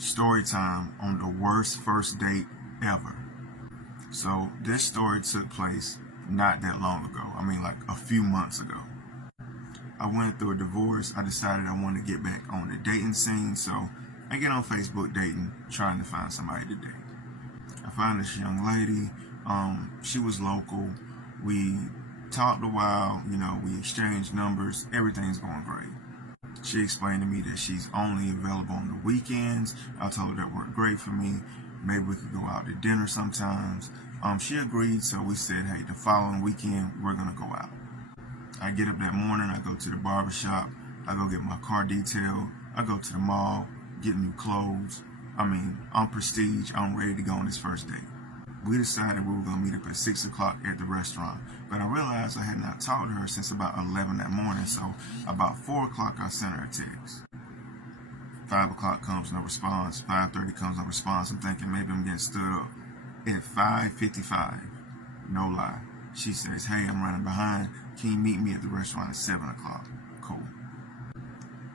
story time on the worst first date ever. So this story took place not that long ago. I mean, like a few months ago. I went through a divorce. I decided I wanted to get back on the dating scene, so I get on Facebook dating, trying to find somebody to date. I found this young lady. She was local. We talked a while. We exchanged numbers. Everything's going great. She explained to me that she's only available on the weekends. I told her that worked great for me. Maybe we could go out to dinner sometimes. She agreed, so we said, hey, the following weekend, we're going to go out. I get up that morning, I go to the barbershop, I go get my car detailed, I go to the mall, get new clothes. I'm prestige, I'm ready to go on this first date. We decided we were going to meet up at 6 o'clock at the restaurant, but I realized I had not talked to her since about 11 that morning, so about 4 o'clock I sent her a text. 5 o'clock comes, no response. 5:30 comes, no response. I'm thinking maybe I'm getting stood up. At 5:55, no lie, she says, hey, I'm running behind. Can you meet me at the restaurant at 7 o'clock? Cool.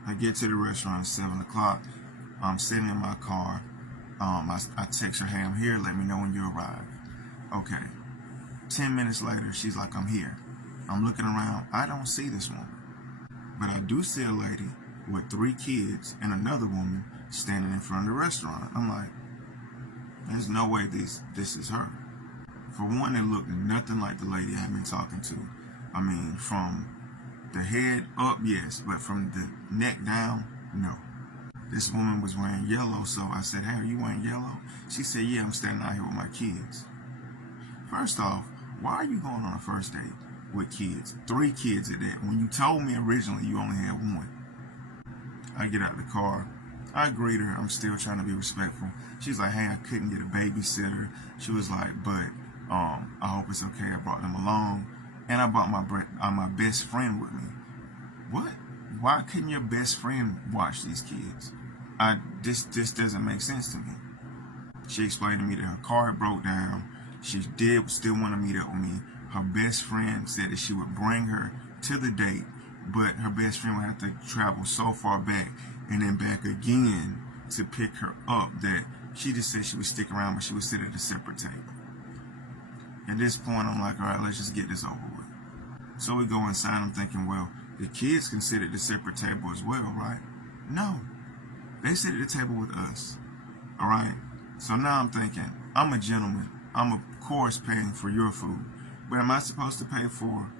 I get to the restaurant at 7 o'clock. I'm sitting in my car. I text her, hey, I'm here. Let me know when you arrive. Okay. 10 minutes later, she's like, I'm here. I'm looking around. I don't see this woman. But I do see a lady with 3 kids and another woman standing in front of the restaurant. I'm like, there's no way this is her. For one, it looked nothing like the lady I've been talking to. From the head up, yes, but from the neck down, no. This woman was wearing yellow, so I said, hey, are you wearing yellow? She said, yeah, I'm standing out here with my kids. First off, why are you going on a first date with kids? 3 kids at that, when you told me originally you only had 1. I get out of the car. I greet her. I'm still trying to be respectful. She's like, hey, I couldn't get a babysitter. She was like, but I hope it's okay. I brought them along. And I brought my best friend with me. What? Why couldn't your best friend watch these kids? This doesn't make sense to me. She explained to me that her car broke down. She did still want to meet up with me. Her best friend said that she would bring her to the date, but her best friend would have to travel so far back and then back again to pick her up that she just said she would stick around, but she would sit at a separate table. At this point, I'm like, all right, let's just get this over with. So we go inside. I'm thinking, well, the kids can sit at the separate table as well, right? No. They sit at the table with us. All right? So now I'm thinking, I'm a gentleman. I'm, of course, paying for your food. But am I supposed to pay for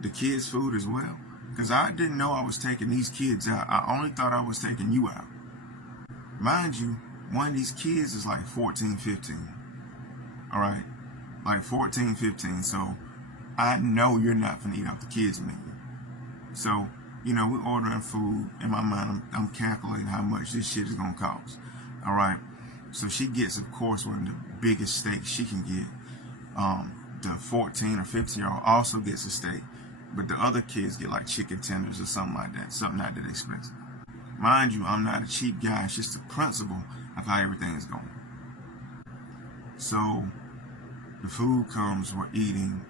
the kids' food as well? Because I didn't know I was taking these kids out. I only thought I was taking you out. Mind you, one of these kids is like 14, 15. All right? Like 14, 15. So I know you're not going to eat off the kids' menu. So, we're ordering food. In my mind, I'm calculating how much this shit is going to cost. All right? So she gets, of course, one of the biggest steaks she can get. The 14 or 15-year-old also gets a steak. But the other kids get like chicken tenders or something like that. Something not that expensive. Mind you, I'm not a cheap guy. It's just the principle of how everything is going. So the food comes, we're eating.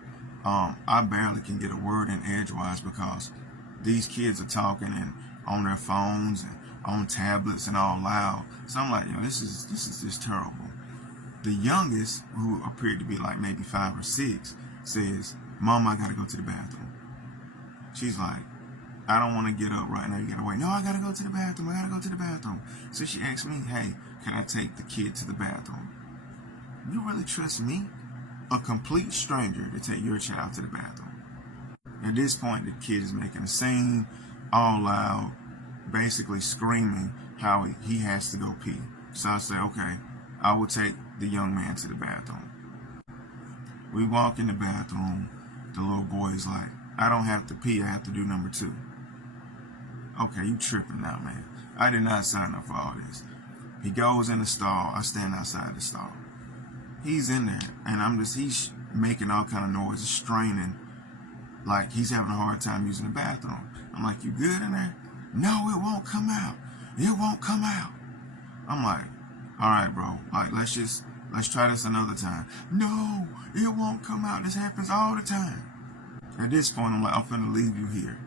I barely can get a word in edgewise because these kids are talking and on their phones and on tablets and all loud. So I'm like, this is just terrible. The youngest, who appeared to be like maybe 5 or 6, says, Mom, I gotta go to the bathroom. She's like, I don't want to get up right now. You gotta wait. No, I gotta go to the bathroom. I gotta go to the bathroom. So she asked me, hey, can I take the kid to the bathroom? You really trust me, a complete stranger, to take your child to the bathroom? At this point, the kid is making a scene, all loud, basically screaming how he has to go pee. So I say, okay, I will take the young man to the bathroom. We walk in the bathroom. The little boy is like, I don't have to pee, I have to do number 2. Okay, you tripping now, man. I did not sign up for all this. He goes in the stall. I stand outside the stall. He's in there, and he's making all kind of noises, straining, like he's having a hard time using the bathroom. I'm like, you good in there? No, it won't come out. It won't come out. I'm like, all right, bro. Like, let's try this another time. No, it won't come out. This happens all the time. At this point, I'm like, I'm finna leave you here.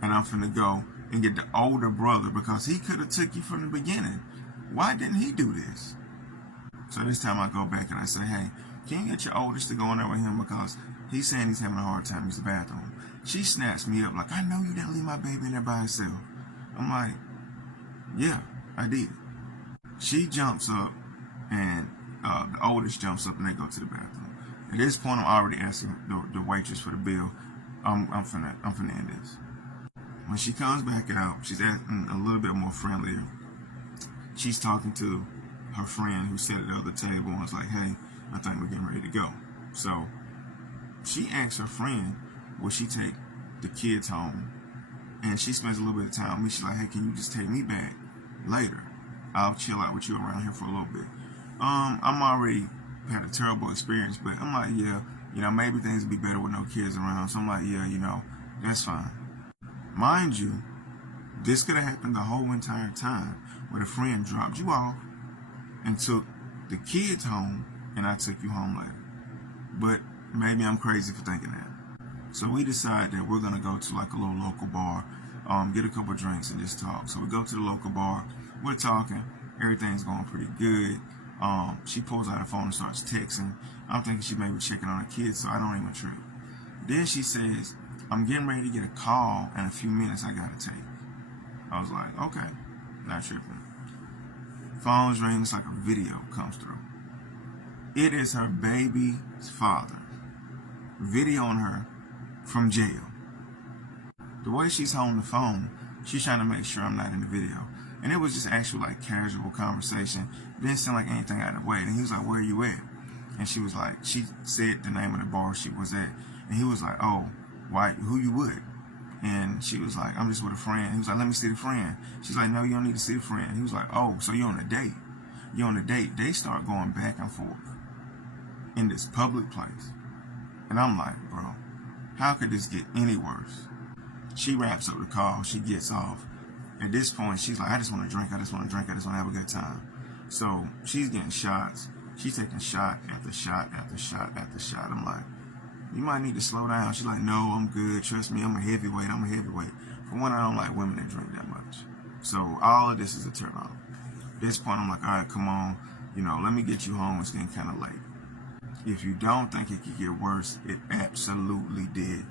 And I'm finna go and get the older brother because he could have took you from the beginning. Why didn't he do this? So this time I go back and I say, hey, can you get your oldest to go in there with him because he's saying he's having a hard time. Use the bathroom. She snaps me up like, I know you didn't leave my baby in there by herself. I'm like, yeah, I did. She jumps up and the oldest jumps up and they go to the bathroom. At this point, I'm already asking the waitress for the bill. I'm finna end this. When she comes back out, she's acting a little bit more friendlier. She's talking to her friend who sat at the other table and was like, hey, I think we're getting ready to go. So she asks her friend, will she take the kids home? And she spends a little bit of time with me. She's like, hey, can you just take me back later? I'll chill out with you around here for a little bit. I'm already had a terrible experience, but I'm like, yeah, maybe things would be better with no kids around. So I'm like, yeah, that's fine. Mind you, this could have happened the whole entire time where the friend dropped you off and took the kids home and I took you home later. But maybe I'm crazy for thinking that. So we decide that we're going to go to like a little local bar, get a couple drinks and just talk. So we go to the local bar, we're talking, everything's going pretty good. She pulls out her phone and starts texting. I'm thinking she may be checking on her kids, so I don't even trip. Then she says, I'm getting ready to get a call in a few minutes I gotta take. I was like, okay, not tripping. Phone's ring, it's like a video comes through. It is her baby's father videoing her from jail. The way she's holding the phone, she's trying to make sure I'm not in the video. And it was just actual like casual conversation. It didn't seem like anything out of the way. And he was like, where are you at? And she was like, she said the name of the bar she was at. And he was like, oh, why, who you with? And she was like, I'm just with a friend. He was like, let me see the friend. She's like, no, you don't need to see the friend. He was like, oh, so you're on a date. You're on a date. They start going back and forth in this public place. And I'm like, bro, how could this get any worse? She wraps up the call. She gets off. At this point, she's like, I just want to drink. I just want to drink. I just want to have a good time. So she's getting shots. She's taking shot after shot after shot after shot. I'm like, you might need to slow down. She's like, no, I'm good. Trust me, I'm a heavyweight. For one, I don't like women that drink that much. So all of this is a turn on. At this point, I'm like, all right, come on. Let me get you home. It's getting kind of late. If you don't think it could get worse, it absolutely did.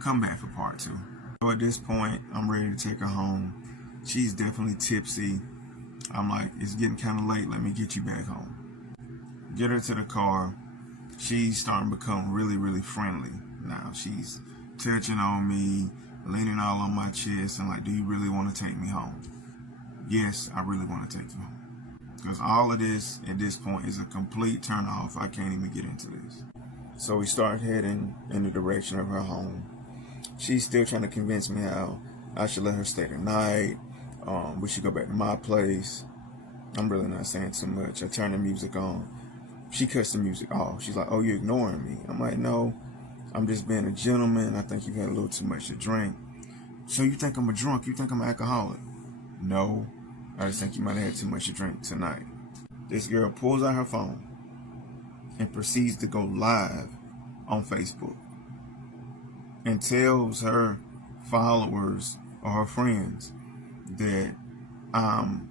Come back for part 2. So at this point, I'm ready to take her home. She's definitely tipsy. I'm like, it's getting kind of late. Let me get you back home. Get her to the car. She's starting to become really, really friendly now. She's touching on me, leaning all on my chest, and like, do you really want to take me home? Yes, I really want to take you home. Because all of this, at this point, is a complete turn off. I can't even get into this. So we start heading in the direction of her home. She's still trying to convince me how I should let her stay the night. We should go back to my place. I'm really not saying too much. I turn the music on. She cuts the music off. She's like, oh, you're ignoring me. I'm like, no, I'm just being a gentleman. I think you've had a little too much to drink. So you think I'm a drunk? You think I'm an alcoholic? No, I just think you might have had too much to drink tonight. This girl pulls out her phone and proceeds to go live on Facebook and tells her followers or her friends that I'm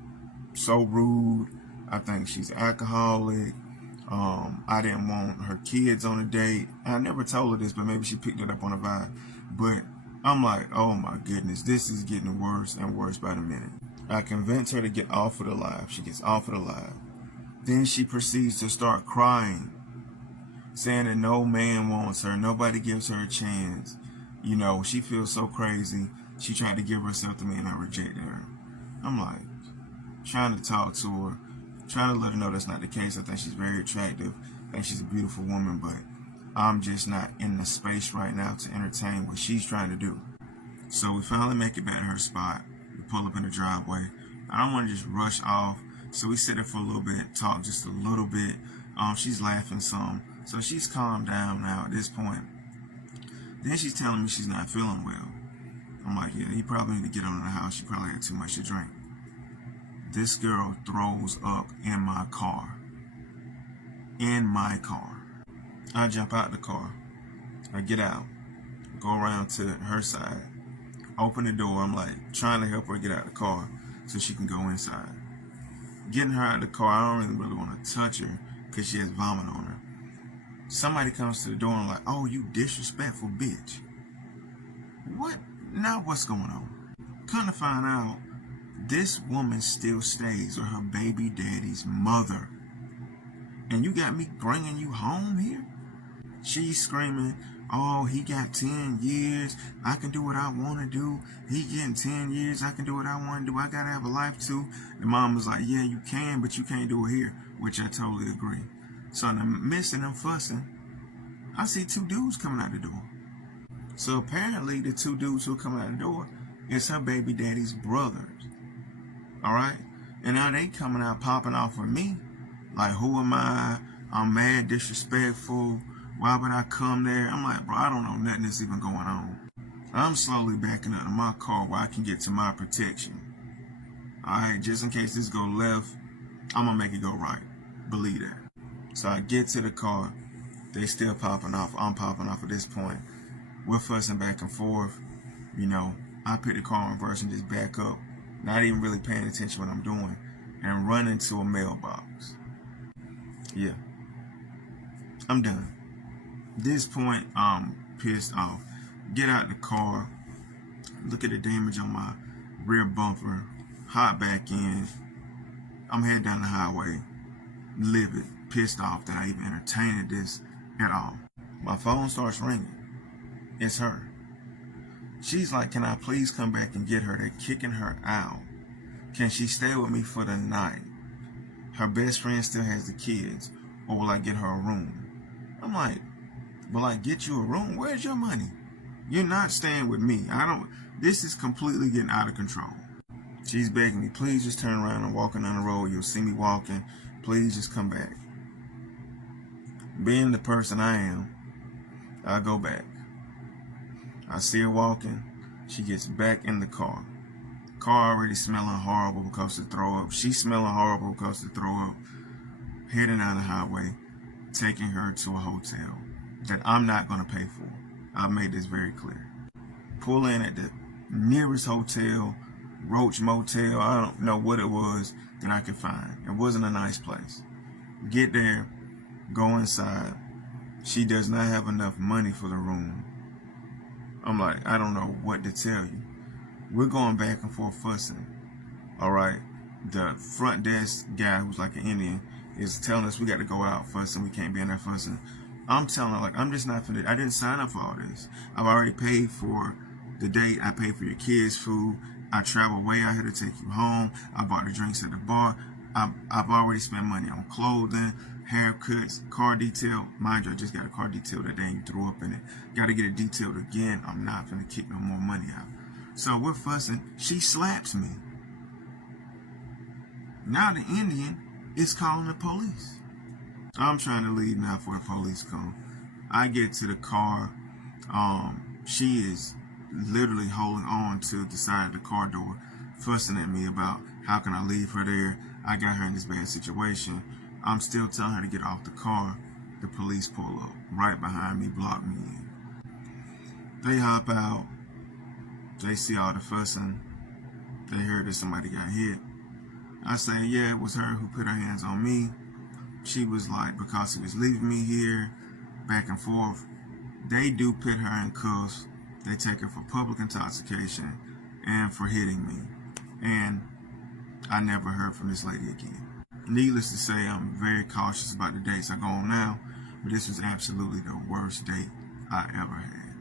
so rude. I think she's alcoholic. I didn't want her kids on a date. I never told her this, but maybe she picked it up on a vibe. But I'm like, oh my goodness, this is getting worse and worse by the minute. I convince her to get off of the live. She gets off of the live. Then she proceeds to start crying, saying that no man wants her. Nobody gives her a chance. She feels so crazy. She tried to give herself to me and I rejected her. I'm like, trying to talk to her, trying to let her know that's not the case. I think she's very attractive. I think she's a beautiful woman, but I'm just not in the space right now to entertain what she's trying to do. So we finally make it back to her spot. We pull up in the driveway. I don't want to just rush off. So we sit there for a little bit, talk just a little bit. She's laughing some. So she's calmed down now at this point. Then she's telling me she's not feeling well. I'm like, yeah, you probably need to get out of the house. You probably had too much to drink. This girl throws up in my car. In my car. I jump out the car. I get out. Go around to her side. Open the door. I'm like trying to help her get out of the car so she can go inside. getting her out of the car. I don't really want to touch her because she has vomit on her. Somebody comes to the door and like, oh, you disrespectful bitch. What? Now what's going on? Come to find out, this woman still stays with her baby daddy's mother. And you got me bringing you home here? She's screaming, oh, he got 10 years. I can do what I want to do. He getting 10 years. I can do what I want to do. I got to have a life too. The mom was like, yeah, you can, but you can't do it here, which I totally agree. So in the midst of them fussing, I see two dudes coming out the door. So apparently the two dudes who come out the door is her baby daddy's brothers. All right? And now they coming out popping off with me. Like, who am I? I'm mad, disrespectful. Why would I come there? I'm like, bro, I don't know nothing that's even going on. I'm slowly backing up to my car where I can get to my protection. All right, just in case this go left, I'm gonna make it go right. Believe that. So I get to the car. They still popping off. I'm popping off at this point. We're fussing back and forth. You know, I put the car in reverse and just back up, not even really paying attention to what I'm doing, and run into a mailbox. Yeah, I'm done. This point, I'm pissed off. Get out the car. Look at the damage on my rear bumper. Hop back in. I'm heading down the highway, livid, pissed off that I even entertained this at all. My phone starts ringing. It's her. She's like, can I please come back and get her? They're kicking her out. Can she stay with me for the night? Her best friend still has the kids. Or will I get her a room? I'm like, will I get you a room? Where's your money? You're not staying with me. This is completely getting out of control. She's begging me, please just turn around and walking down the road. You'll see me walking. Please just come back. Being the person I am, I go back. I see her walking. She gets back in the car. Car already smelling horrible because of throw up. She's smelling horrible because of throw up. Heading down the highway, taking her to a hotel that I'm not going to pay for. I've made this very clear. Pull in at the nearest hotel, Roach Motel, I don't know what it was that I could find. It wasn't a nice place. Get there, go inside. She does not have enough money for the room. I'm like, I don't know what to tell you. We're going back and forth fussing. All right. The front desk guy, who's like an Indian, is telling us we got to go out fussing. We can't be in there fussing. I'm telling her, like, I'm just not finna. I didn't sign up for all this. I've already paid for the date. I paid for your kids' food. I traveled way out here to take you home. I bought the drinks at the bar. I've already spent money on clothing, haircuts, car detail. Mind you, I just got a car detail that day and you threw up in it. Got to get it detailed again. I'm not finna kick no more money out. So we're fussing. She slaps me. Now the Indian is calling the police. I'm trying to leave now before the police come. I get to the car. She is literally holding on to the side of the car door, fussing at me about how can I leave her there. I got her in this bad situation. I'm still telling her to get off the car. The police pull up right behind me, block me in. They hop out. They see all the fussing. They heard that somebody got hit. I say, yeah, it was her who put her hands on me. She was like, because he was leaving me here, back and forth. They do put her in cuffs. They take her for public intoxication and for hitting me. And I never heard from this lady again. Needless to say, I'm very cautious about the dates I go on now, but this was absolutely the worst date I ever had.